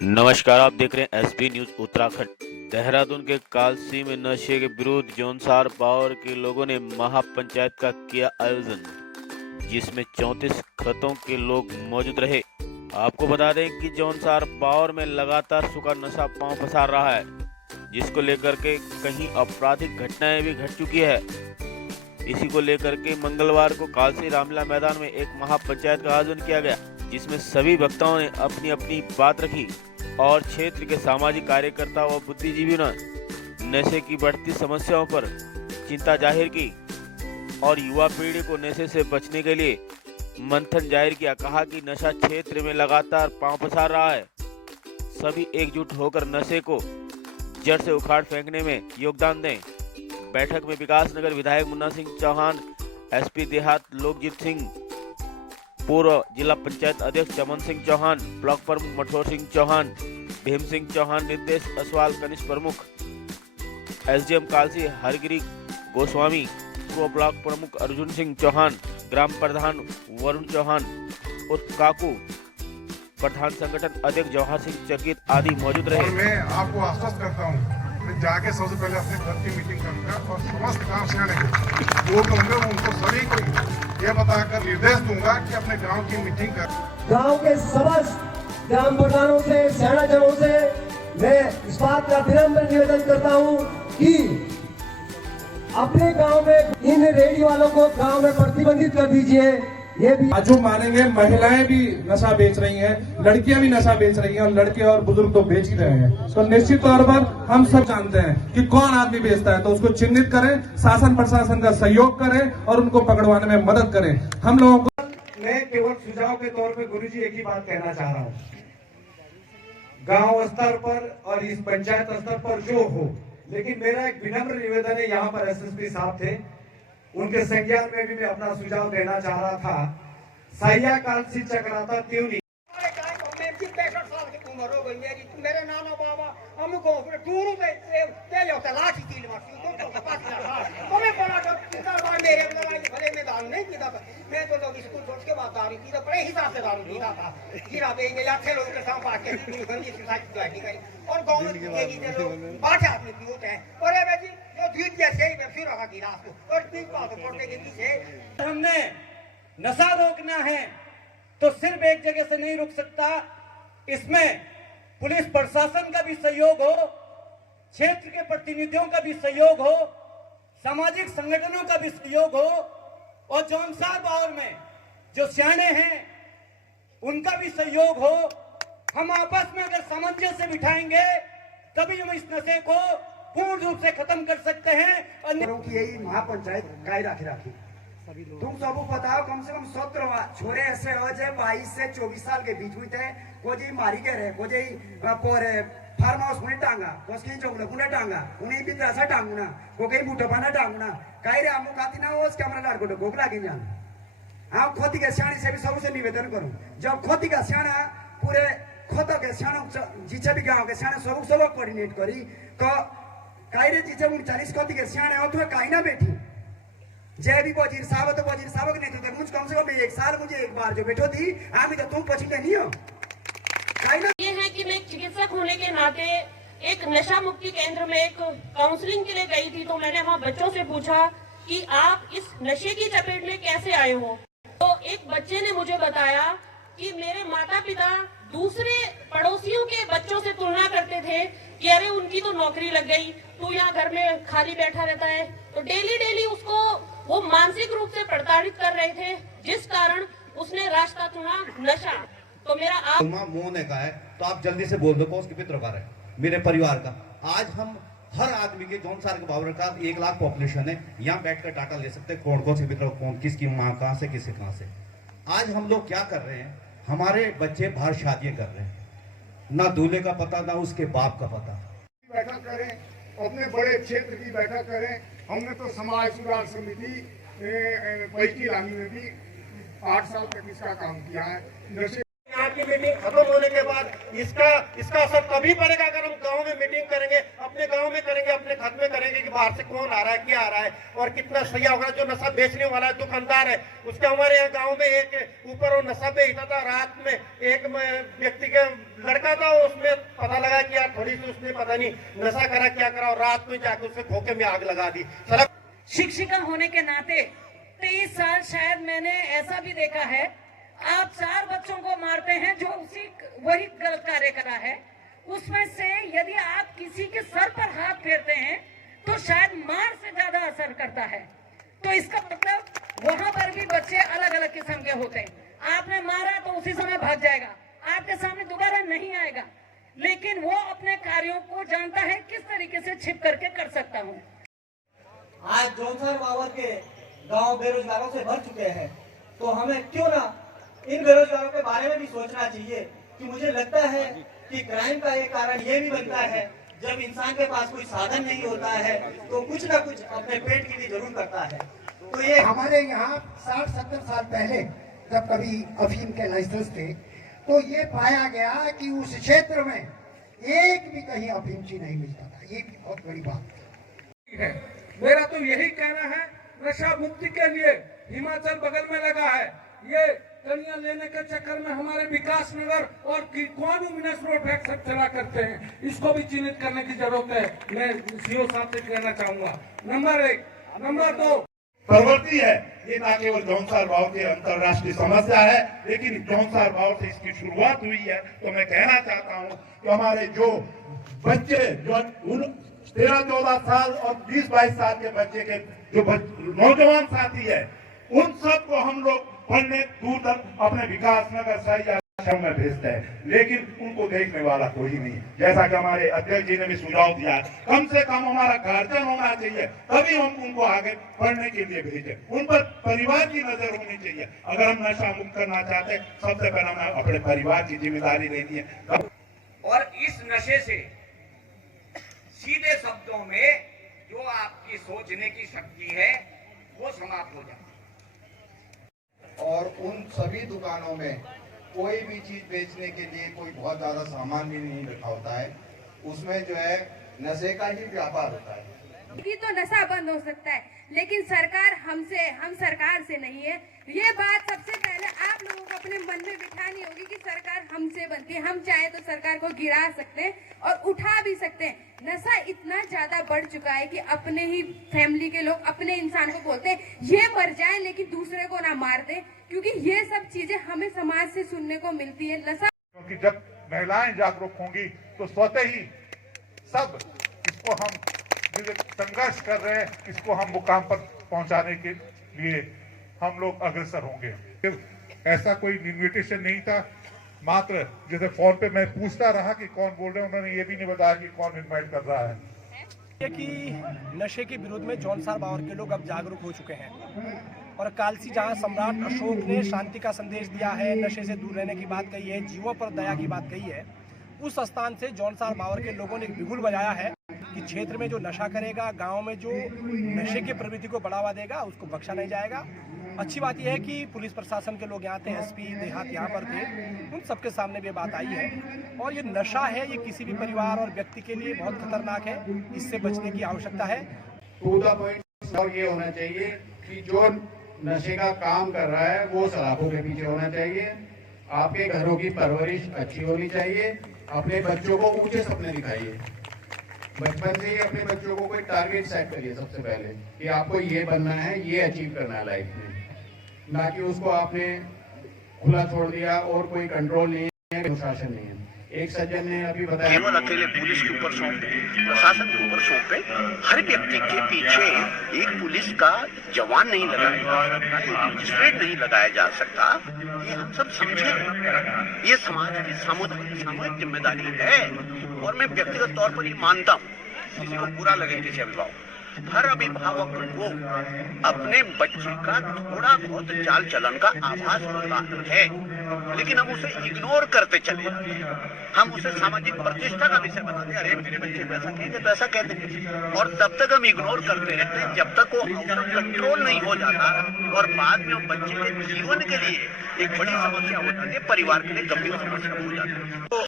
नमस्कार, आप देख रहे हैं एसबी न्यूज उत्तराखंड। देहरादून के कालसी में नशे के विरुद्ध जौनसार पावर के लोगों ने महापंचायत का किया आयोजन, जिसमें 34 खतों के लोग मौजूद रहे। आपको बता दें कि जौनसार पावर में लगातार सूखा नशा पांव पसार रहा है, जिसको लेकर के कहीं आपराधिक घटनाएं भी घट चुकी है। इसी को लेकर के मंगलवार को कालसी रामलीला मैदान में एक महापंचायत का आयोजन किया गया, जिसमें सभी वक्ताओं ने अपनी अपनी बात रखी और क्षेत्र के सामाजिक कार्यकर्ता व बुद्धिजीवियों ने नशे की बढ़ती समस्याओं पर चिंता जाहिर की और युवा पीढ़ी को नशे से बचने के लिए मंथन जाहिर किया। कहा कि नशा क्षेत्र में लगातार पांव पसार रहा है, सभी एकजुट होकर नशे को जड़ से उखाड़ फेंकने में योगदान दें। बैठक में विकासनगर विधायक मुन्ना सिंह चौहान, एसपी देहात लोकजीत सिंह, पूर्व जिला पंचायत अध्यक्ष चमन सिंह चौहान, ब्लॉक प्रमुख मठोर सिंह चौहान, भीम सिंह चौहान, निर्देश असवाल कनिष्ठ प्रमुख, एसडीएम कालसी हरगिरी गोस्वामी, पूर्व ब्लॉक प्रमुख अर्जुन सिंह चौहान, ग्राम प्रधान वरुण चौहान उर्फ काकू, प्रधान संगठन अध्यक्ष जवाहर सिंह चकित आदि मौजूद रहे। मैं आपको आश्वस्त करता हूँ, मैं जाके सबसे पहले अपने घर की मीटिंग करूंगा और समस्त गाँव से आने वो कहूँगा, उनको सभी को यह बताकर निर्देश दूंगा कि अपने गांव की मीटिंग कर। गांव के समस्त ग्राम प्रधानों से, सेनाजनों से मैं इस बात का विनम्र निवेदन करता हूं कि अपने गांव में इन रेडी वालों को गांव में प्रतिबंधित कर दीजिए। ये भी जो मानेंगे, महिलाएं भी नशा बेच रही हैं, लड़कियां भी नशा बेच रही हैं और लड़के और बुजुर्ग तो बेच ही रहे हैं। तो निश्चित तौर पर हम सब जानते हैं कि कौन आदमी बेचता है, तो उसको चिन्हित करें, शासन प्रशासन का सहयोग करें और उनको पकड़वाने में मदद करें। हम लोगों को मैं केवल सुझाव के तौर पे गुरुजी एक ही बात कहना चाह रहा हूँ, गांव स्तर पर और इस पंचायत स्तर पर जो हो, लेकिन मेरा एक विनम्र निवेदन है, यहाँ पर एसएसपी साहब थे, उनके संज्ञान में भी मैं अपना सुझाव देना चाह रहा था। सैया कालसी चक्राता त्यूनी मेरे नाना बाबा हमको टूरू पे तेल होता लाठी कील मारती तो पास तो मैं बड़ा बार मेरे भले में दारू नहीं पीता था। मैं तो लोग स्कूल छोड़ के बाद दारू पीता, बड़े हिसाब से दारू पीता था। गिरा देंगे या थे लोग के साथ पाके गंदी सोसाइटी बैठी गई और गांव में ये लोग बाटे आदमी पीते हैं। अरे बेटी जो धीर जैसे ही मैं फिर रखा गिलास को और पी पा तो पड़ने के पीछे हमने नशा रोकना है तो सिर्फ एक जगह से नहीं रुक सकता, इसमें पुलिस प्रशासन का भी सहयोग हो, क्षेत्र के प्रतिनिधियों का भी सहयोग हो, सामाजिक संगठनों का भी सहयोग हो और जौनसार पावर में जो सियाने हैं उनका भी सहयोग हो। हम आपस में अगर सामंजस्य बिठाएंगे तभी हम इस नशे को पूर्ण रूप से खत्म कर सकते हैं। यही महापंचायत काय राखी तुम सबको बताओ, कम से कम 17 छोरे ऐसे हो जो 22 से 24 साल के बीच हुई थे, को जी मारी के रहे, को जी पोरे फार्म हाउस मुने टांगा, को स्किन चौकड़े मुने टांगा, उन्हें भी तरह से टांगना, को कहीं बूटा पाना टांगना, काई रे आमु खाती ना हो, उसके हमारा लाड़ को गोगला की जान। हाँ, खोती के सियाणी से भी सबसे निवेदन करूं, जब खोती का सियाणा पूरे खोतों के सियाणों जिचे भी गाँव के सियाणे सब कोऑर्डिनेट करी, को काई रे जिचे 39 खोती के सियाणे हो तो काई ना बैठी जय भी वजीर साहब तो वजीर साहब के नेतृत्व मुझ कम से कम एक साल मुझे एक बार जो बैठो थी आमी तो तुम पछिले नहीं हो। ये है कि मैं एक चिकित्सक होने के नाते एक नशा मुक्ति केंद्र में एक काउंसलिंग के लिए गई थी, तो मैंने वहाँ बच्चों से पूछा कि आप इस नशे की चपेट में कैसे आए हो। तो एक बच्चे ने मुझे बताया कि मेरे माता पिता दूसरे पड़ोसियों के बच्चों से तुलना करते थे कि अरे उनकी तो नौकरी लग गई, तू यहाँ घर में खाली बैठा रहता है। तो डेली उसको वो मानसिक रूप से प्रताड़ित कर रहे थे, जिस कारण उसने रास्ता चुना नशा। तो मेरा मुंह ने कहा है तो आप जल्दी से बोल दो कौन कितने प्रकार है मेरे परिवार का। आज हम हर आदमी के जौनसार के बाबर का 1 लाख पॉपुलेशन है, यहाँ बैठकर डाटा ले सकते हैं कौन से मित्र कौन किसकी माँ कहाँ से किससे कहाँ से। आज हम लोग क्या कर रहे हैं, हमारे बच्चे बाहर शादियां कर रहे हैं, ना दूल्हे का पता ना उसके बाप का पता। बैठक करें, अपने बड़े क्षेत्र की बैठक करें। हमने तो समाज सुधार समिति बैठी रानी में भी 8 साल तक इसका काम किया है। नशे यहाँ की मीटिंग खत्म होने के बाद इसका असर तभी पड़ेगा अगर हम गांव में मीटिंग करेंगे, अपने गांव में करेंगे, अपने खत में करेंगे कि बाहर से कौन आ रहा है, क्या आ रहा है और कितना सही होगा। जो नशा बेचने वाला है, दुकानदार है, उसका हमारे यहाँ गाँव में एक ऊपर वो नशा बेचता था। रात में एक व्यक्ति का लड़का था, उसमें पता लगा कि यार थोड़ी सी उसने पता नहीं नशा करा क्या करा और रात में जाकर उसके खोखे में आग लगा दी। शिक्षिका होने के नाते 23 साल शायद मैंने ऐसा भी देखा है, आप 4 बच्चों को मारते हैं जो वही गलत कार्य करा है। उसमें से यदि आप किसी के सर पर हाथ फेरते हैं तो शायद मार से ज्यादा असर करता है। तो इसका मतलब वहां पर भी बच्चे अलग अलग किस्म के होते हैं। आपने मारा तो उसी समय भाग जाएगा, आपके सामने दोबारा नहीं आएगा, लेकिन वो अपने कार्यों को जानता है किस तरीके से छिप करके कर सकता हूँ। आज जौनसार बावर के गांव बेरोजगारों से भर चुके हैं, तो हमें क्यों ना इन बेरोजगारों के बारे में भी सोचना चाहिए कि मुझे लगता है कि क्राइम का एक कारण ये भी बनता है, जब इंसान के पास कोई साधन नहीं होता है तो कुछ ना कुछ अपने पेट के लिए जरूर करता है। तो ये हमारे यहाँ 60-70 साल पहले जब कभी अफीम के लाइसेंस थे तो ये पाया गया कि उस क्षेत्र में एक भी कहीं अफीम ची नहीं मिलता था। ये भी बहुत बड़ी बात है। मेरा तो यही कहना है, नशा मुक्ति के लिए हिमाचल बगल में लगा है। ये कनिया लेने के चक्कर में हमारे विकास नगर और कॉन्यूमिनस रोड सब चला करते हैं, इसको भी चिन्हित करने की जरूरत है। मैं सीओ साहब से कहना चाहूंगा, नंबर 1। नंबर 2, प्रवृत्ति है ये ना केवल जौनसार बाव की अंतरराष्ट्रीय समस्या है, लेकिन जौनसार बाव से इसकी शुरुआत हुई है। तो मैं कहना चाहता हूँ कि हमारे जो बच्चे जो 13-14 साल और 20-22 साल के बच्चे के जो नौजवान साथी है, उन सब को हम लोग पढ़ने दूर तक अपने विकास नगर सही आश्रम में भेजते हैं, लेकिन उनको देखने वाला कोई नहीं। जैसा कि हमारे अध्यक्ष जी ने भी सुझाव दिया, कम से कम हमारा गार्जियन होना चाहिए, तभी हम उनको आगे पढ़ने के लिए भेजें। उन पर परिवार की नजर होनी चाहिए। अगर हम नशा मुक्त करना चाहते हैं, सबसे पहले हमें अपने परिवार की जिम्मेदारी लेनी है। और इस नशे से सीधे शब्दों में जो आपकी सोचने की शक्ति है वो समाप्त हो जाती है। और उन सभी दुकानों में कोई भी चीज बेचने के लिए कोई बहुत ज्यादा सामान भी नहीं रखा होता है, उसमें जो है नशे का ही व्यापार होता है। तो नशा बंद हो सकता है, लेकिन सरकार हम सरकार से नहीं है। ये बात सबसे पहले आप लोगों को अपने मन में बिठानी होगी कि सरकार हमसे बनती है। हम चाहे तो सरकार को गिरा सकते हैं और उठा भी सकते हैं। नशा इतना ज्यादा बढ़ चुका है कि अपने ही फैमिली के लोग अपने इंसान को बोलते हैं ये मर जाए लेकिन दूसरे को ना मार दे, क्योंकि ये सब चीजें हमें समाज से सुनने को मिलती है। नशा क्योंकि जब महिलाएं जागरूक होंगी तो स्वतः ही सब इसको हम संघर्ष कर रहे हैं, इसको हम मुकाम पर पहुंचाने के लिए हम लोग अग्रसर होंगे। ऐसा कोई इन्विटेशन नहीं था, मात्र जैसे फोन पे मैं पूछता रहा कि कौन बोल रहे हैं, उन्होंने ये भी नहीं बताया कि कौन इनवाइट कर रहा है। कि नशे के विरोध में जौनसार बावर के लोग अब जागरूक हो चुके हैं और कालसी जहां सम्राट अशोक ने शांति का संदेश दिया है, नशे से दूर रहने की बात कही है, जीवों पर दया की बात कही है, उस स्थान से जौनसार बावर के लोगों ने बिगुल बजाया है कि क्षेत्र में जो नशा करेगा, गांव में जो नशे की प्रवृत्ति को बढ़ावा देगा, उसको बख्शा नहीं जाएगा। अच्छी बात यह है कि पुलिस प्रशासन के लोग यहाँ थे, एसपी देहात यहाँ पर थे, उन सबके सामने भी बात आई है। और ये नशा है, ये किसी भी परिवार और व्यक्ति के लिए बहुत खतरनाक है, इससे बचने की आवश्यकता है। टू द पॉइंट और ये होना चाहिए कि जो नशे का काम कर रहा है वो सलाखों के पीछे होना चाहिए। आपके घरों की परवरिश अच्छी होनी चाहिए। अपने बच्चों को ऊंचे सपने दिखाइए, बचपन से ही अपने बच्चों को कोई टारगेट सेट करिए सबसे पहले कि आपको ये बनना है, ये अचीव करना है लाइफ में, ना कि उसको आपने खुला छोड़ दिया और कोई कंट्रोल नहीं है, अनुशासन नहीं है। एक सज्जन ने अभी बताया, केवल अकेले पुलिस के ऊपर सौंपे, प्रशासन के ऊपर सौंपे, हर व्यक्ति के पीछे एक पुलिस का जवान नहीं लगाया जा सकता, एक मजिस्ट्रेट नहीं लगाया जा सकता। ये हम सब समझे, ये समाज की सामूहिक जिम्मेदारी है। और मैं व्यक्तिगत तौर पर ये मानता हूँ, किसी को बुरा लगे किसी अभिभावक, हर अभिभावक को अपने बच्चे का थोड़ा बहुत चाल चलन का आभास होता है। लेकिन हम उसे इग्नोर करते चले जाते हैं। हम उसे सामाजिक प्रतिष्ठा का विषय बनाते हैं, अरे मेरे बच्चे पैसा कहेंगे तो ऐसा कह देंगे, और तब तक हम इग्नोर करते रहते हैं जब तक वो आउट ऑफ कंट्रोल नहीं हो जाता, और बाद में वो बच्चे के जीवन के लिए एक बड़ी समस्या हो जाती है, परिवार के लिए गंभीर समस्या हो जाती है।